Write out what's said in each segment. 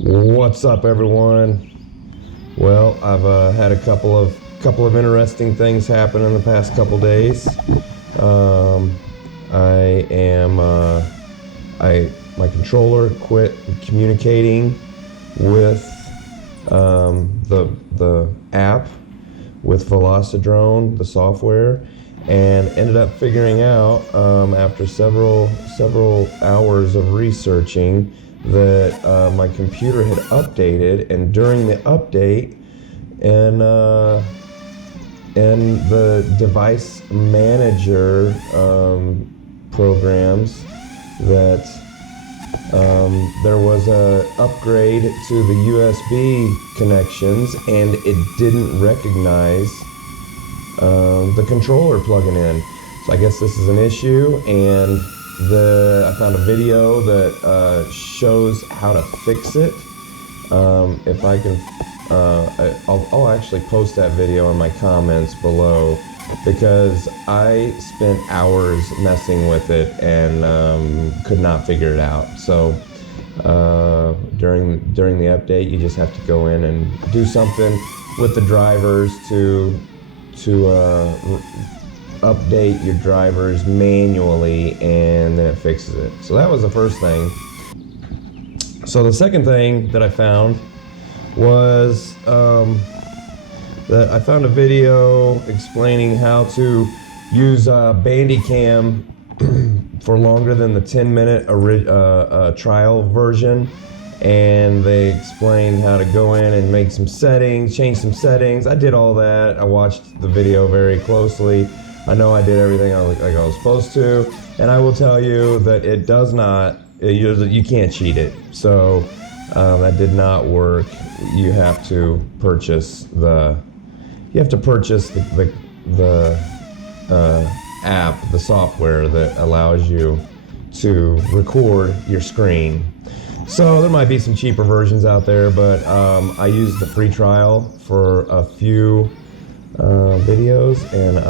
What's up, everyone? Well, I've had a couple of interesting things happen in the past couple days. My controller quit communicating with the app, with Velocidrone, the software, and ended up figuring out after several hours of researching that my computer had updated, and during the update and the device manager programs, that there was a upgrade to the USB connections, and it didn't recognize the controller plugging in. So I guess this is an issue, and I found a video that shows how to fix it. If I can, I'll actually post that video in my comments below, because I spent hours messing with it and could not figure it out. So during the update, you just have to go in and do something with the drivers to update your drivers manually, and then it fixes it. So that was the first thing. So the second thing that I found was that I found a video explaining how to use Bandicam for longer than the 10-minute trial version, and they explained how to go in and make some settings, change some settings. I did all that. I watched the video very closely. I know I did everything like I was supposed to, and I will tell you that it does not, you can't cheat it. So that did not work. You have to purchase the app, the software that allows you to record your screen. So there might be some cheaper versions out there, but I used the free trial for a few videos, and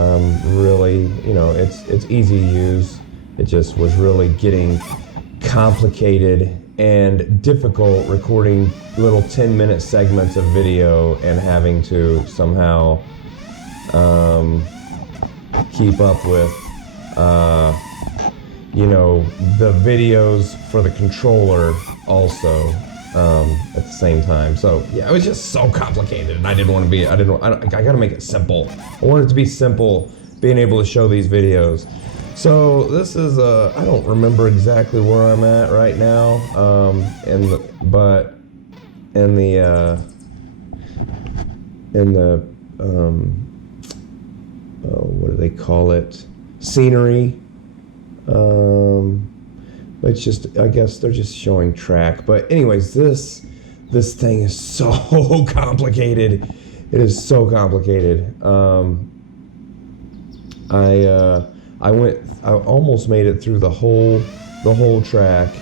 really, it's easy to use. It just was really getting complicated and difficult recording little 10-minute segments of video and having to somehow keep up with the videos for the controller also at the same time. So yeah, it was just so complicated, and I gotta make it simple. I wanted it to be simple, being able to show these videos. So this is I don't remember exactly where I'm at right now, what do they call it? Scenery. It's just, I guess they're just showing track. But anyways, this thing is so complicated. It is so complicated. I almost made it through the whole track,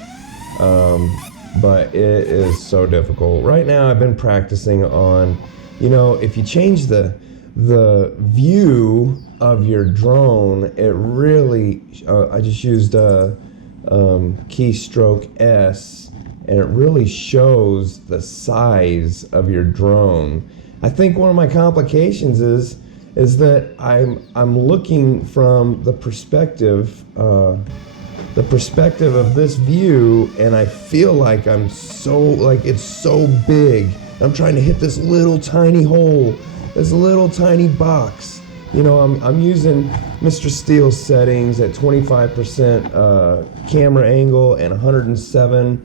but it is so difficult. Right now, I've been practicing on, if you change the view of your drone, it really, I just used keystroke S, and it really shows the size of your drone. I think one of my complications is that I'm looking from the perspective of this view, and I feel like it's so big. I'm trying to hit this little tiny hole, this little tiny box. I'm using Mr. Steele's settings at 25% camera angle and 107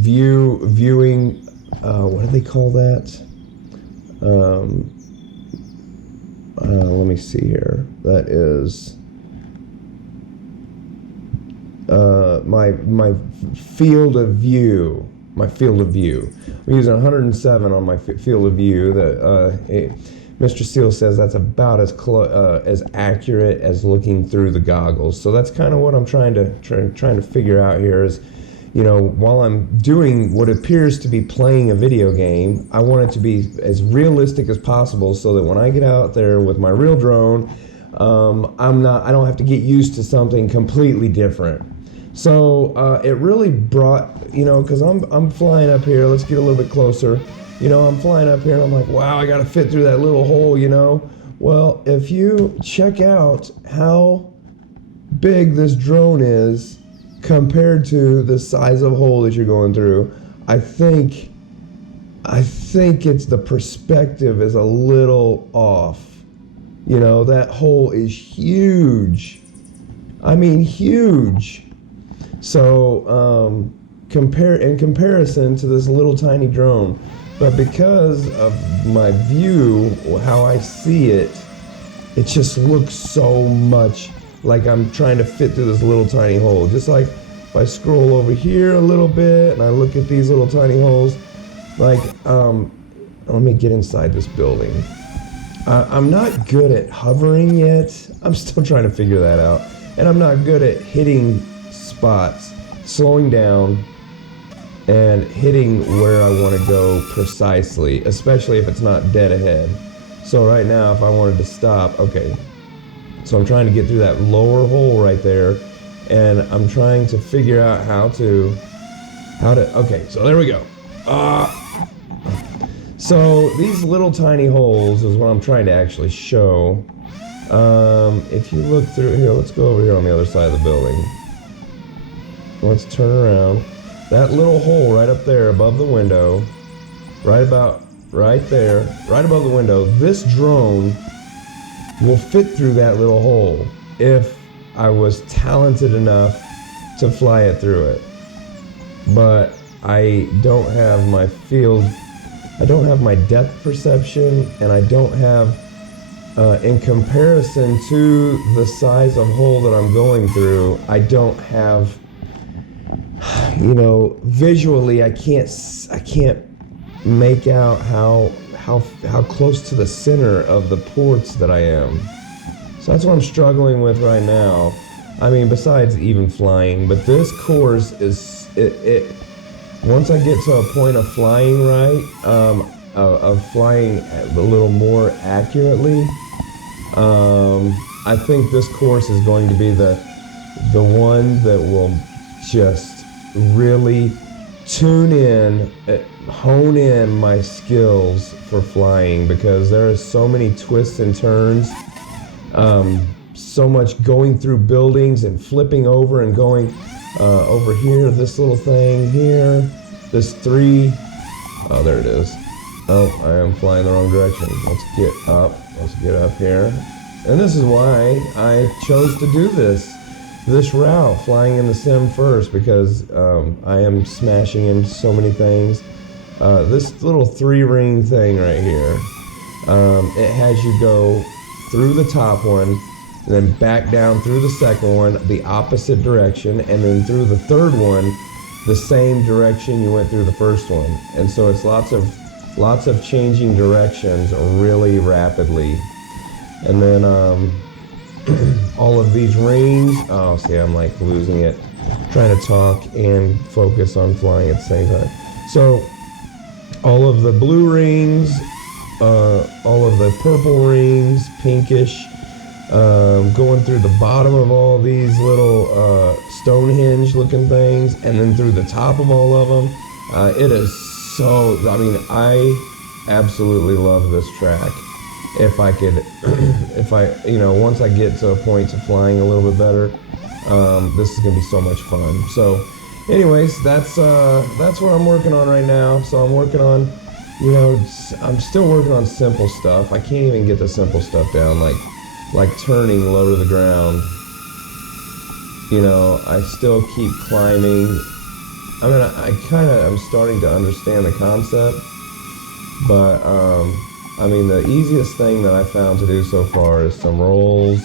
viewing. What do they call that? Let me see here. That is my field of view. My field of view. I'm using 107 on my field of view. That Mr. Steele says that's about as accurate as looking through the goggles. So that's kind of what I'm trying to figure out here. Is, while I'm doing what appears to be playing a video game, I want it to be as realistic as possible, so that when I get out there with my real drone, I don't have to get used to something completely different. So it really brought, because I'm flying up here. Let's get a little bit closer. I'm flying up here and I'm like, wow, I got to fit through that little hole. Well, if you check out how big this drone is compared to the size of hole that you're going through, I think it's the perspective is a little off. That hole is huge. I mean, huge. So in comparison to this little tiny drone, but because of my view, how I see it, it just looks so much like I'm trying to fit through this little tiny hole. Just like if I scroll over here a little bit and I look at these little tiny holes, like, let me get inside this building. I'm not good at hovering yet. I'm still trying to figure that out. And I'm not good at hitting spots, slowing down, and hitting where I want to go precisely, especially if it's not dead ahead. So right now, if I wanted to stop, okay. So I'm trying to get through that lower hole right there, and I'm trying to figure out how to, okay, so there we go. So these little tiny holes is what I'm trying to actually show. If you look through here, let's go over here on the other side of the building. Let's turn around. That little hole right up there above the window, right there, right above the window, this drone will fit through that little hole if I was talented enough to fly it through it. But I don't have my depth perception, and I don't have, in comparison to the size of hole that I'm going through, I don't have, visually I can't make out how close to the center of the ports that I am. So that's what I'm struggling with right now. I mean, besides even flying, but this course is once I get to a point of flying right, of flying a little more accurately, I think this course is going to be the one that will just really hone in my skills for flying, because there are so many twists and turns, so much going through buildings and flipping over and going over here, this little thing here, this oh, there it is. Oh, I am flying the wrong direction. Let's get up here. And this is why I chose to do this route, flying in the sim first, because I am smashing into so many things. This little 3-ring thing right here, it has you go through the top one, and then back down through the second one, the opposite direction, and then through the third one, the same direction you went through the first one. And so it's lots of changing directions really rapidly. And then all of these rings, oh, see, I'm like losing it, trying to talk and focus on flying at the same time. So all of the blue rings, all of the purple rings, pinkish, going through the bottom of all these little Stonehenge looking things, and then through the top of all of them. It is so, I mean, I absolutely love this track. If I could, once I get to a point to flying a little bit better, this is gonna be so much fun. So anyways, that's what I'm working on right now. So I'm working on, I'm still working on simple stuff. I can't even get the simple stuff down, like turning low to the ground. I still keep climbing. I mean, I'm starting to understand the concept, but I mean, the easiest thing that I found to do so far is some rolls.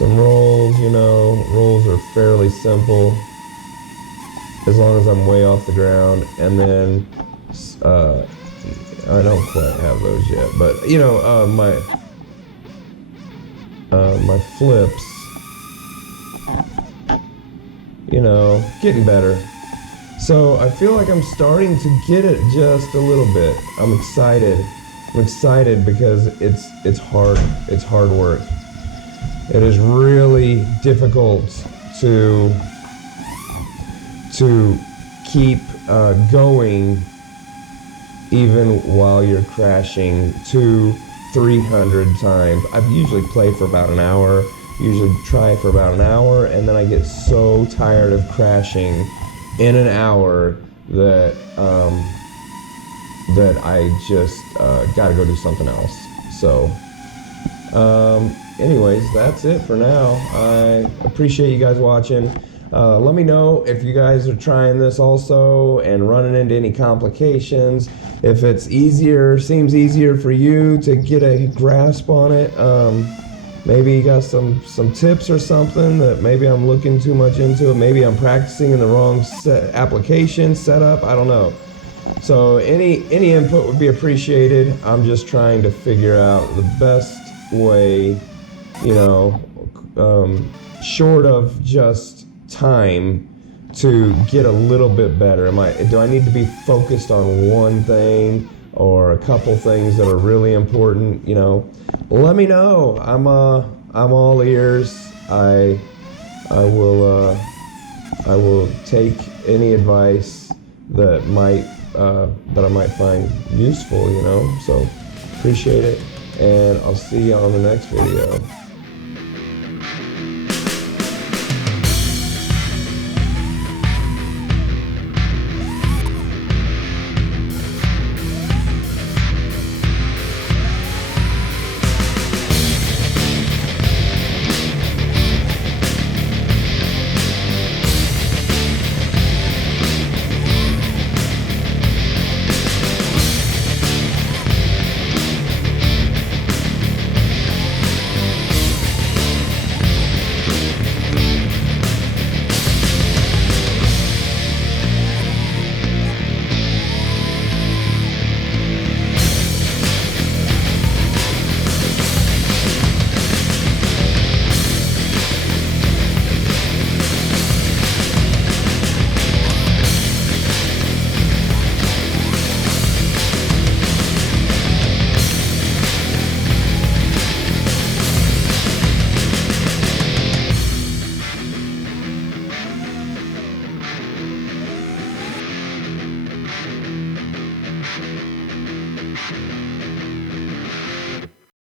Rolls are fairly simple, as long as I'm way off the ground. And then, I don't quite have those yet, but my flips, getting better. So I feel like I'm starting to get it just a little bit. I'm excited. I'm excited because it's hard. It's hard work. It is really difficult to to keep going even while you're crashing 200-300 times. I usually play for about an hour, usually try for about an hour, and then I get so tired of crashing in an hour that that I just gotta go do something else. So anyways, that's it for now. I appreciate you guys watching. Let me know if you guys are trying this also and running into any complications. If it's easier, seems easier for you to get a grasp on it. Maybe you got some tips or something that maybe I'm looking too much into it. Maybe I'm practicing in the wrong application setup. I don't know. So any input would be appreciated. I'm just trying to figure out the best way, you know, short of just time, to get a little bit better. Do I need to be focused on one thing or a couple things that are really important? You know, let me know. I'm all ears. I will take any advice that I might find useful. You know, so appreciate it, and I'll see you on the next video.